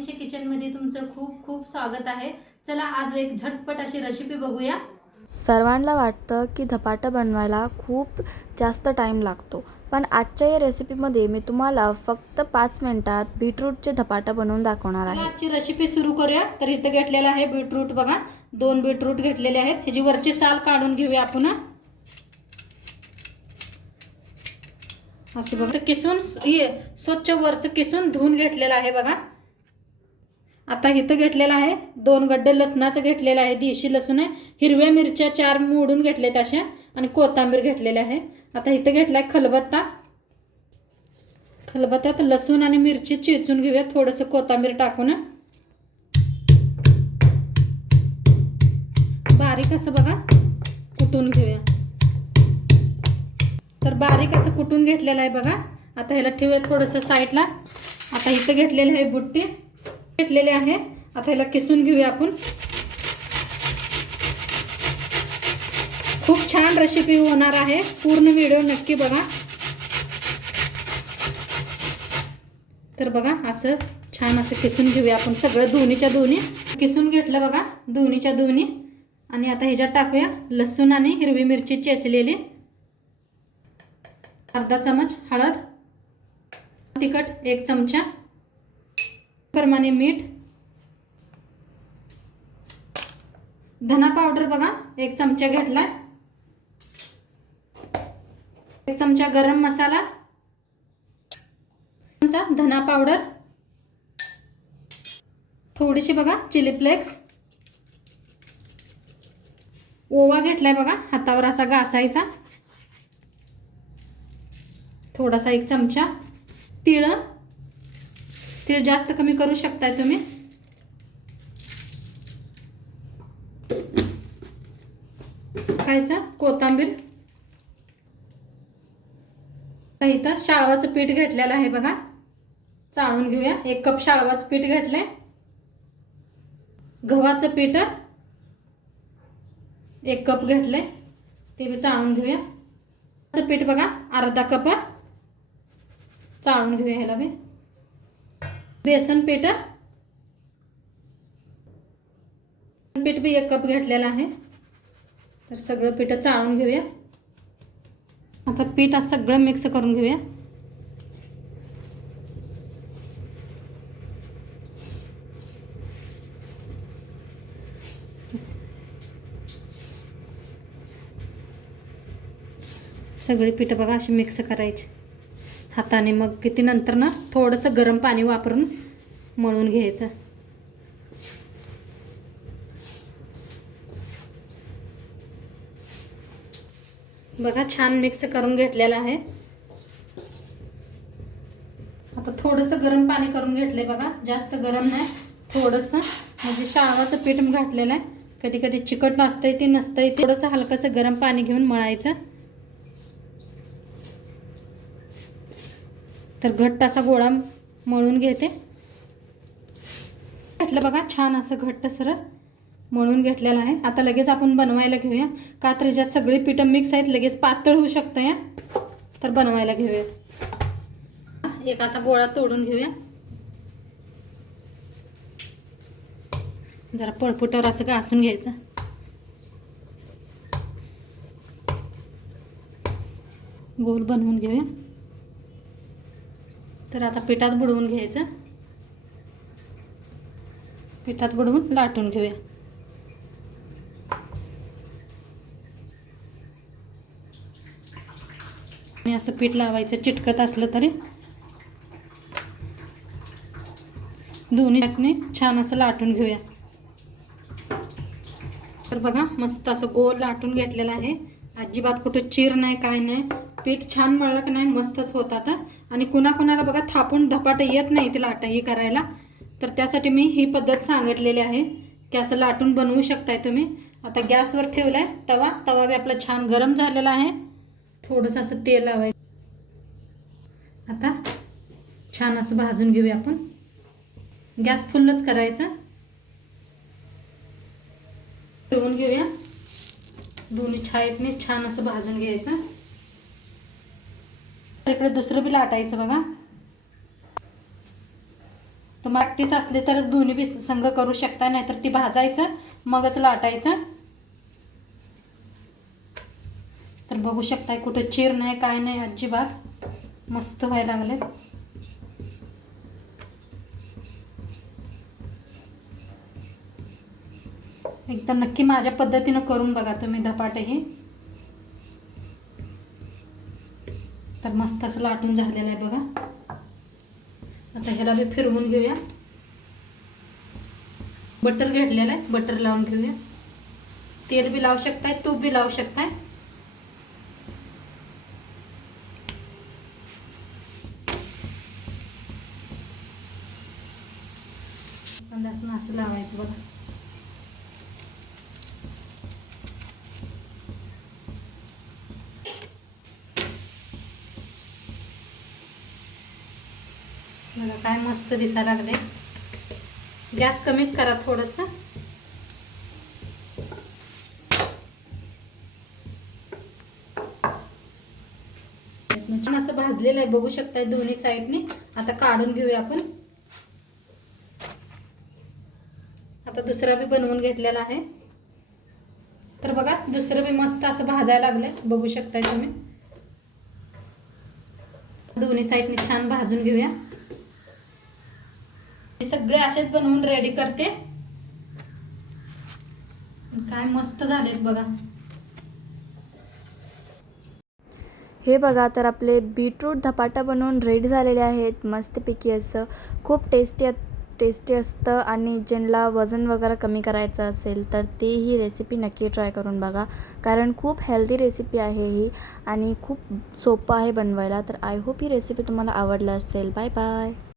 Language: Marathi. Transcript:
फॅमिलीमध्ये तुमचं खूप खूप स्वागत आहे. चला आज एक झटपट अशी रेसिपी बघूया. सर्वांना वाटतं की धपाटा बनवायला खूप जास्त टाईम लागतो. पण आजच्या या रेसिपीमध्ये मी तुम्हाला फक्त पाच मिनिटात बीटरूटचे धपाटा बनवून दाखवणार आहे. आजची रेसिपी सुरू करूया. तर इथं घेतलेलं आहे बीटरूट बघा. दोन बीटरूट घेतलेले आहेत. ह्याची वरची साल काढून घेऊया आपण. असे बघा. किसून हे स्वच्छ वरचं किसून धुवून घेतलेलं आहे बघा. आता इथं घेतलेलं आहे. दोन गड्डे लसणाचं घेतलेलं आहे. देशी लसूण आहे. हिरव्या मिरच्या चार मोडून घेतलेत अशा आणि कोथांबीर घेतलेल्या आहे. आता इथं घेतला आहे खलबत्ता. खलबत्त्यात लसूण आणि मिरची चेचून घेऊया. थोडंसं कोथिंबीर टाकून. बारीक असं बघा. कुटून घेऊया. तर बारीक असं कुटून घेतलेलं आहे बघा. आता ह्याला ठेवूया थोडंसं साईडला. आता इथं घेतलेलं आहे बुट्टी. घेतलेले आहे. आता ह्याला किसून घेऊया आपण. खूप छान रेसिपी होणार आहे. पूर्ण व्हिडिओ नक्की बघा. तर बघा असं छान असं किसून घेऊया आपण सगळं दोन्हीच्या दोन्ही. किसून घेतलं बघा दोन्हीच्या दोन्ही. आणि आता ह्याच्यात टाकूया लसूण आणि हिरवी मिरची चेचलेली. अर्धा चमच हळद. तिखट एक चमचा. प्रमाणे मीठ धना पावडर बघा एक चमचा घेतलाय. एक चमचा गरम मसाला चमचा धना पावडर. थोडीशी बघा चिली फ्लेक्स. ओवा घेतलाय बघा हातावर असा घासायचा. थोडासा एक चमचा तिळं. ते जास्त कमी करू शकताय तुम्ही? खायचं कोथांबीर? इथं शाळवाचं पीठ घेतलेलं आहे बघा. चाळून घेऊया. एक कप शाळवाचं पीठ घेतलंय. गव्हाचं पीठ एक कप घेतलंय. ते बी चाळून घेऊया. पीठ बघा. अर्धा कप चाळून घेऊया ह्याला बी. बेसन पीठ पीठ बी एक कप घेतलेलं आहे. तर सगळं पीठ चाळून घेऊया. आता पीठ सगळं मिक्स करून घेऊया. सगळी पीठ बघा अशी मिक्स करायची. हाताने मग किती नंतर ना थोडंसं गरम पाणी वापरून मळून घ्यायचं. बघा छान मिक्स करून घेतलेलं आहे. आता थोडंसं गरम पाणी करून घेतलंय बघा जास्त गरम नाही थोडंसं म्हणजे शाळवाचं पीठ घातलेलं आहे. कधी कधी चिकट नसतंय ते नसतंय थोडंसं हलकंसं गरम पाणी घेऊन मळायचं. तर घट्ट असा गोळा मळून घेते. घातलं बघा छान असं घट्ट सरळ मळून घेतलेलं आहे. आता लगेच आपण बनवायला घेऊया. का तर ह्याच्यात सगळी पिठं मिक्स आहेत लगेच पातळ होऊ शकतं या. तर बनवायला घेऊया. एक असा गोळा तोडून घेऊया. जरा पळपुटावर असं घासून घ्यायचं. गोल बनवून घेऊया. तर आता पिठात बुडवून घ्यायचं. पिठात बुडवून लाटून घेऊया. आणि असं पीठ लावायचं चिटकत असलं तरी. दोन्ही चटणी छान असं लाटून घेऊया. तर बघा मस्त असं गोल लाटून घेतलेलं आहे. अजिबात कुठं चिर नाही काय नाही. पीठ छान मळलं की नाही मस्तच होतात आणि कुणाकुणाला बघा थापून धपाट येत नाही ते लाटा करायला. तर त्यासाठी मी ही पद्धत सांगितलेली आहे की असं लाटून बनवू शकताय तुम्ही. आता गॅसवर ठेवलाय तवा. तवा बी आपला छान गरम झालेला आहे. थोडंसं असं तेल लावायचं. आता छान असं भाजून घेऊया आपण. गॅस फुल्लच करायचं. ठेवून घेऊया. दोन्ही छाईटने छान असं भाजून घ्यायचं. इकडे दुसरं बी लाटायचं बघा. तर प्रॅक्टिस असली तरच दोन्ही बी संघ करू शकता नाहीतर ती भाजायचं मगच लाटायचं. तर बघू शकताय कुठं चीर नाही काय नाही अजिबात मस्त व्हायला लागले. एकदा नक्की माझ्या पद्धतीनं करून बघा तुम्ही धपाटही. तर मस्त असं लाटून झालेलं आहे बघा. आता ह्याला बी फिरवून घेऊया. बटर घेतलेलं आहे बटर लावून घेऊया. तेल बी लावू शकताय तूप बी लावू शकताय. अंदाजून असं लावायचं बघा. बघा काय मस्त दिसायला लागले गॅस कमीच करा थोडंसं. छान असं भाजलेलं आहे बघू शकताय दोन्ही साईडने. आता काढून घेऊया आपण. आता दुसरा बी बनवून घेतलेला आहे. तर बघा दुसरं बी मस्त असं भाजायला लागलंय. बघू शकताय तुम्ही. दोन्ही साईडने छान भाजून घेऊया. सगळे असेच बनवून रेडी करते. काय मस्त झालेत बघा. हे बघा तर आपले बीटरूट धपाटा बनवून रेडी झालेले आहेत. मस्तपैकी असं खूप टेस्टी टेस्टी असतं आणि ज्यांना वजन वगैरे कमी करायचं असेल तर ते ही रेसिपी नक्की ट्राय करून बघा. कारण खूप हेल्दी रेसिपी आहे ही आणि खूप सोपं आहे बनवायला. तर आय होप ही रेसिपी तुम्हाला आवडलं असेल. Bye bye